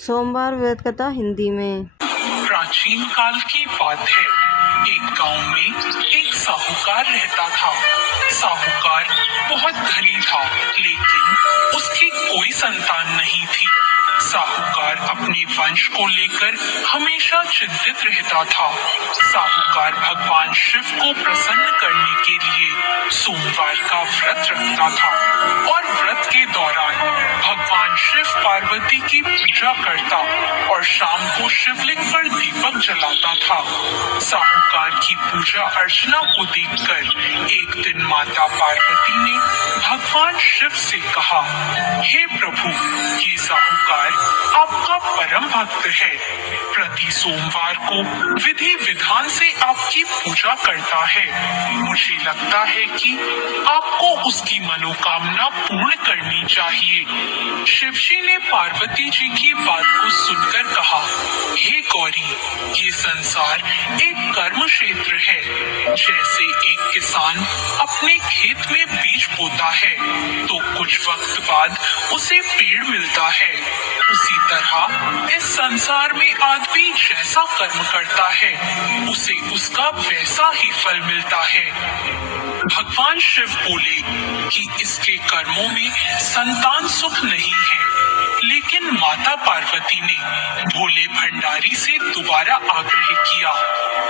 सोमवार व्रत कथा हिंदी में। प्राचीन काल की बात है। एक गांव में एक साहूकार रहता था। साहूकार बहुत धनी था, लेकिन उसकी कोई संतान नहीं थी। साहूकार अपने वंश को लेकर हमेशा चिंतित रहता था। साहूकार भगवान शिव को प्रसन्न करने के लिए सोमवार का व्रत रखता था और व्रत के दौरान भगवान शिव पार्वती की पूजा करता और शाम को शिवलिंग पर दीपक जलाता था। साहूकार की पूजा अर्चना को देखकर एक दिन माता पार्वती ने भगवान शिव से कहा, हे प्रभु, ये साहूकार आपका परम भक्त है। प्रति सोमवार को विधि विधान से आपकी पूजा करता है। मुझे लगता है कि आपको उसकी मनोकामना पूर्ण करनी चाहिए। शिवजी ने पार्वती जी की बात को सुनकर कहा, हे गौरी, ये संसार एक कर्म क्षेत्र है। जैसे एक किसान अपने खेत में बीज बोता है तो कुछ वक्त बाद उसे पेड़ मिलता है, उसी तरह इस संसार में आदमी जैसा कर्म करता है उसे उसका वैसा ही फल मिलता है। भगवान शिव बोले कि इसके कर्मों में संतान सुख नहीं है, लेकिन माता पार्वती ने भोले भंडारी से दोबारा आग्रह किया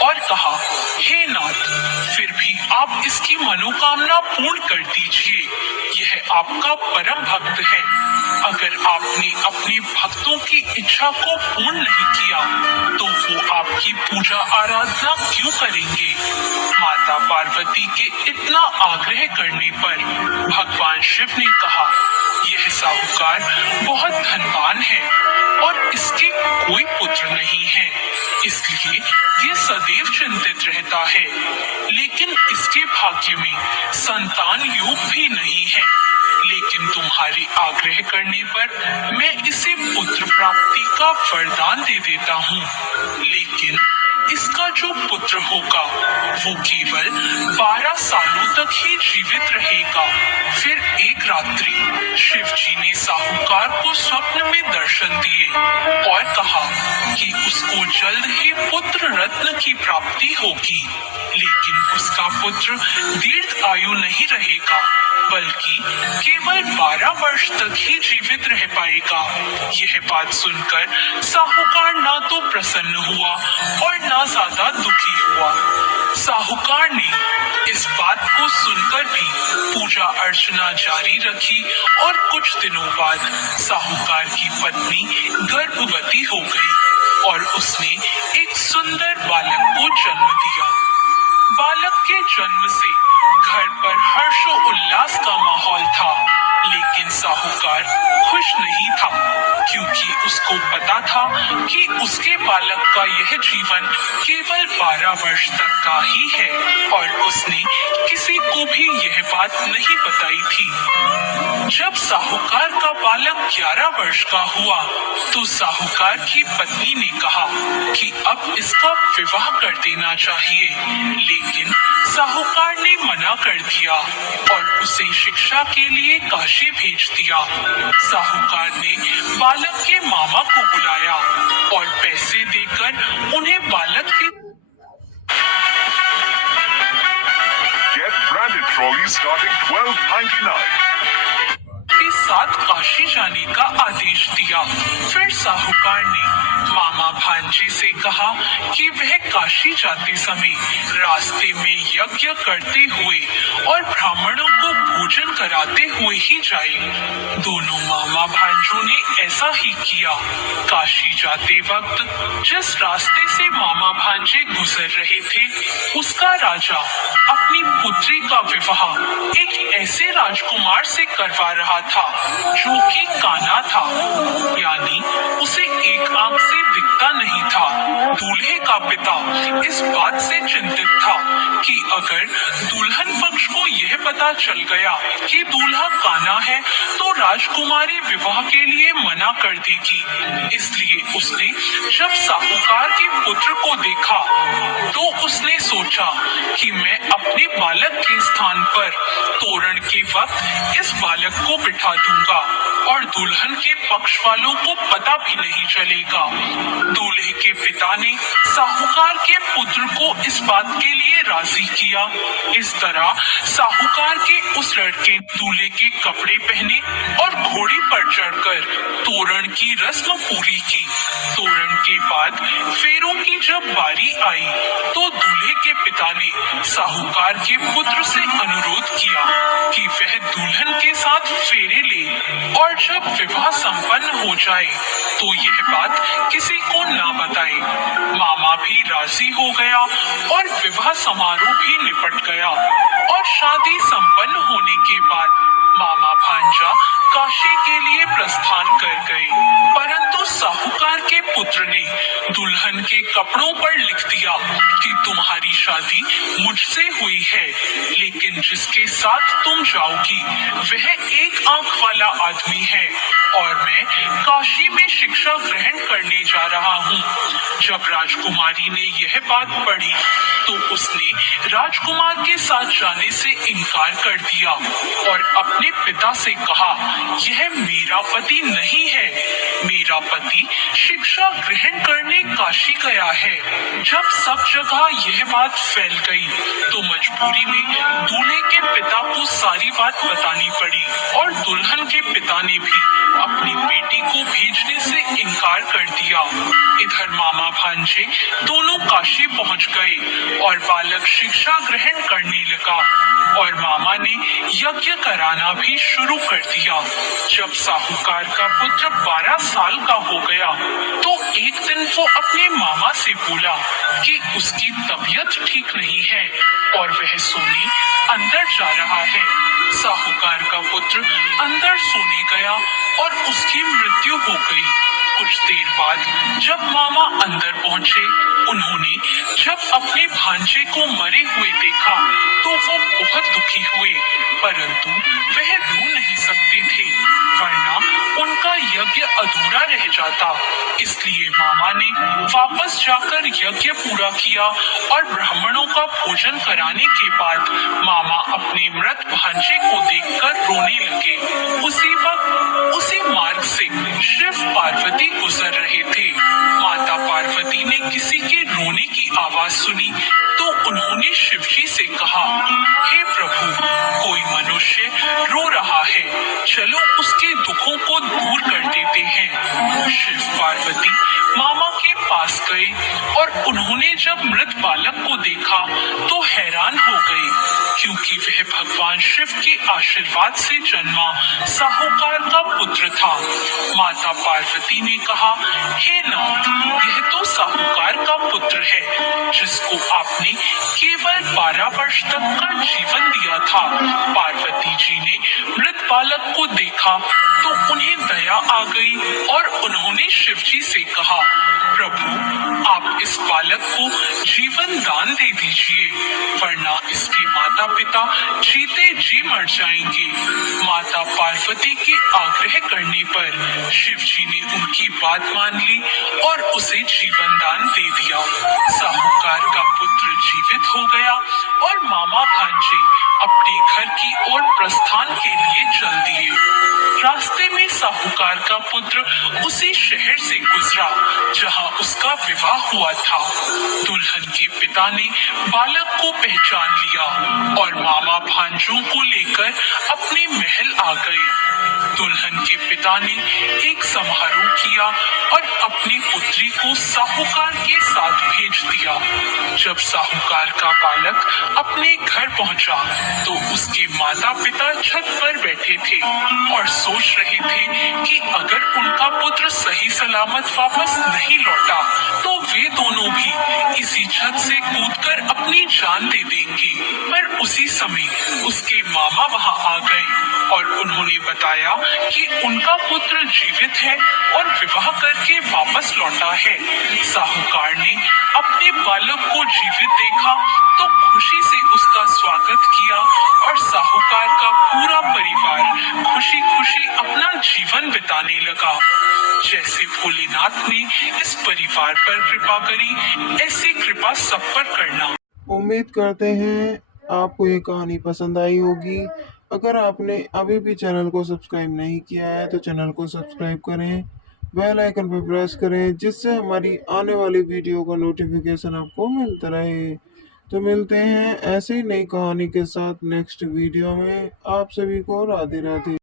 और कहा, हे नाथ, फिर भी आप इसकी मनोकामना पूर्ण कर दीजिए। यह आपका परम भक्त है। अगर आपने अपने भक्तों की इच्छा को पूर्ण नहीं किया तो वो आपकी पूजा आराधना क्यों करेंगे? माता पार्वती के इतना आग्रह करने पर भगवान शिव ने कहा, यह साहूकार बहुत धनवान है और इसके कोई पुत्र नहीं है, इसलिए ये सदैव चिंतित रहता है। लेकिन इसके भाग्य में संतान योग भी नहीं है। लेकिन तुम्हारे आग्रह करने पर मैं इसे पुत्र प्राप्ति का वरदान दे देता हूँ। लेकिन इसका जो पुत्र होगा वो केवल 12 सालों तक ही जीवित रहेगा। फिर एक रात्रि शिव जी ने साहूकार को स्वप्न में दर्शन दिए और कहा कि उसको जल्द ही पुत्र रत्न की प्राप्ति होगी, लेकिन उसका पुत्र दीर्घ आयु नहीं रहेगा, बल्कि केवल 12 वर्ष तक ही जीवित रह पाएगा। यह बात सुनकर साहूकार ना तो प्रसन्न हुआ और ना ज्यादा दुखी हुआ। साहूकार ने इस बात को सुनकर भी पूजा अर्चना जारी रखी और कुछ दिनों बाद साहूकार की पत्नी गर्भवती हो गई और उसने एक सुंदर बालक को जन्म दिया। बालक के जन्म से घर पर हर्षो उल्लास का माहौल था, लेकिन साहूकार खुश नहीं था, क्योंकि उसको पता था कि उसके बालक का यह जीवन केवल 12 वर्ष तक का ही है और उसने किसी को भी यह बात नहीं बताई थी। जब साहूकार का बालक 11 वर्ष का हुआ तो साहूकार की पत्नी ने कहा कि अब इसका विवाह कर देना चाहिए, लेकिन साहूकार ने मना कर दिया और उसे शिक्षा के लिए काशी भेज दिया। साहूकार ने बालक के मामा को बुलाया और पैसे देकर उन्हें बालक के Get branded trolleys starting $12.99. के साथ काशी जाने का आदेश दिया। फिर साहूकार ने मामा भांजे से कहा कि वह काशी जाते समय रास्ते में यज्ञ करते हुए और ब्राह्मणों को भोजन कराते हुए ही जाए। दोनों मामा भांजों ने ऐसा ही किया। काशी जाते वक्त जिस रास्ते से मामा भांजे गुजर रहे थे, उसका राजा अपनी पुत्री का विवाह एक ऐसे राजकुमार से करवा रहा था जो कि काना था, यानी उसे एक आंख से दिखता नहीं था। दूल्हे का पिता इस बात से चिंतित था कि अगर दुल्हन पक्ष को यह पता चल गया कि दूल्हा काना है तो राजकुमारी विवाह के लिए मना कर देगी। इसलिए उसने जब साहूकार के पुत्र को देखा तो उसने सोचा कि मैं अपने बालक के स्थान पर तोरण के वक्त इस बालक को बिठा दूंगा और दुल्हन के पक्ष वालों को पता भी नहीं चलेगा। दूल्हे के पिता ने साहूकार के पुत्र को इस बात के लिए राजी किया। इस तरह साहूकार के उस लड़के दूल्हे के कपड़े पहने और घोड़ी पर चढ़कर तोरण की रस्म पूरी की। तोरण के बाद फेरों की जब बारी आई तो दूल्हे के पिता ने साहूकार के पुत्र से अनुरोध किया कि वह दुल्हन के साथ फेरे ले और जब विवाह संपन्न हो जाए तो यह बात किसी को ना बताए। मामा भी राजी हो गया और विवाह समारोह भी निपट गया और शादी संपन्न होने के बाद मामा भांजा काशी के लिए प्रस्थान कर गए। परंतु साहूकार के पुत्र ने दुल्हन के कपड़ों पर लिख दिया कि तुम्हारी शादी मुझसे हुई है, लेकिन जिसके साथ तुम जाओगी वह एक आंख वाला आदमी है और मैं काशी में शिक्षा ग्रहण करने जा रहा हूँ। जब राजकुमारी ने यह बात पढ़ी तो उसने राजकुमार के साथ जाने से इनकार कर दिया और अपने पिता से कहा, यह मेरा पति नहीं है, मेरा पति शिक्षा ग्रहण करने काशी गया है। जब सब जगह यह बात फैल गई तो मजबूरी में दूल्हे के पिता को सारी बात बतानी पड़ी और दुल्हन के पिता ने भी अपनी बेटी को भेजने से इनकार कर दिया। इधर मामा भांजे दोनों काशी पहुंच गए और बालक शिक्षा ग्रहण करने लगा और मामा ने यज्ञ कराना भी शुरू कर दिया। जब साहूकार का पुत्र 12 साल का हो गया तो एक दिन वो अपने मामा से बोला कि उसकी तबीयत ठीक नहीं है और वह सोने अंदर जा रहा है। साहूकार का पुत्र अंदर सोने गया और उसकी मृत्यु हो गई। कुछ देर बाद जब मामा अंदर पहुंचे, उन्होंने जब अपने भांजे को मरे हुए देखा तो वो बहुत दुखी हुए, परंतु वह रो नहीं सकते थे वरना उनका यज्ञ अधूरा रह जाता। इसलिए मामा ने वापस जाकर यज्ञ पूरा किया और ब्राह्मणों का भोजन कराने के बाद मामा अपने मृत भांजे को देखकर रोने लगे। उसी वक्त उसी मार्ग से शिव पार्वती गुजर रहे थे। माता पार्वती ने किसी के रोने की आवाज सुनी तो उन्होंने शिवजी से कहा, हे प्रभु, कोई मनुष्य रो रहा है, चलो उसके दुखों को दूर कर देते हैं। शिव पार्वती मामा के पास गए और उन्होंने जब मृत बालक को देखा तो हैरान हो गए, क्योंकि वह भगवान शिव के आशीर्वाद से जन्मा साहूकार का पुत्र था। माता पार्वती ने कहा, हे नाथ, यह तो साहूकार का पुत्र है जिसको आपने केवल 12 वर्ष तक का जीवन दिया था। पार्वती जी ने मृत बालक को देखा तो उन्हें दया आ गई और उन्होंने शिवजी से कहा, प्रभु, आप इस बालक को जीवन दान दे दीजिए, वरना इसके माता पिता जीते जी मर जाएंगे। माता पार्वती के आग्रह करने पर शिवजी ने उनकी बात मान ली और उसे जीवन दान दे दिया। साहूकार का पुत्र जीवित हो गया और मामा भांजे अपने घर की ओर प्रस्थान के लिए चल दिए। रास्ते में साहूकार का पुत्र उसी शहर से गुजरा जहां उसका विवाह हुआ था। दुल्हन के पिता ने बालक को पहचान लिया और मामा भांजों को लेकर अपने महल आ गए। दुल्हन के पिता ने एक समारोह किया और अपनी पुत्री को साहूकार के साथ भेज दिया। जब साहूकार का बालक अपने घर पहुंचा तो उसके माता पिता छत पर बैठे थे और सोच रहे थे कि अगर उनका पुत्र सही सलामत वापस नहीं लौटा तो वे ये दोनों भी इसी छत से कूदकर अपनी जान दे देंगे। पर उसी समय उसके मामा वहां आ गए और उन्होंने बताया कि उनका पुत्र जीवित है और विवाह करके वापस लौटा है। साहूकार ने अपने बालक को जीवित देखा तो खुशी से उसका स्वागत किया और साहूकार का पूरा परिवार खुशी खुशी अपना जीवन बिताने लगा। जैसे भोलेनाथ ने इस परिवार पर कृपा करी, ऐसी कृपा सब पर करना। उम्मीद करते हैं आपको ये कहानी पसंद आई होगी। अगर आपने अभी भी चैनल को सब्सक्राइब नहीं किया है तो चैनल को सब्सक्राइब करें, बेल आइकन पर प्रेस करें जिससे हमारी आने वाली वीडियो का नोटिफिकेशन आपको मिलता रहे। तो मिलते हैं ऐसे ही नई कहानी के साथ नेक्स्ट वीडियो में। आप सभी को राधे राधे।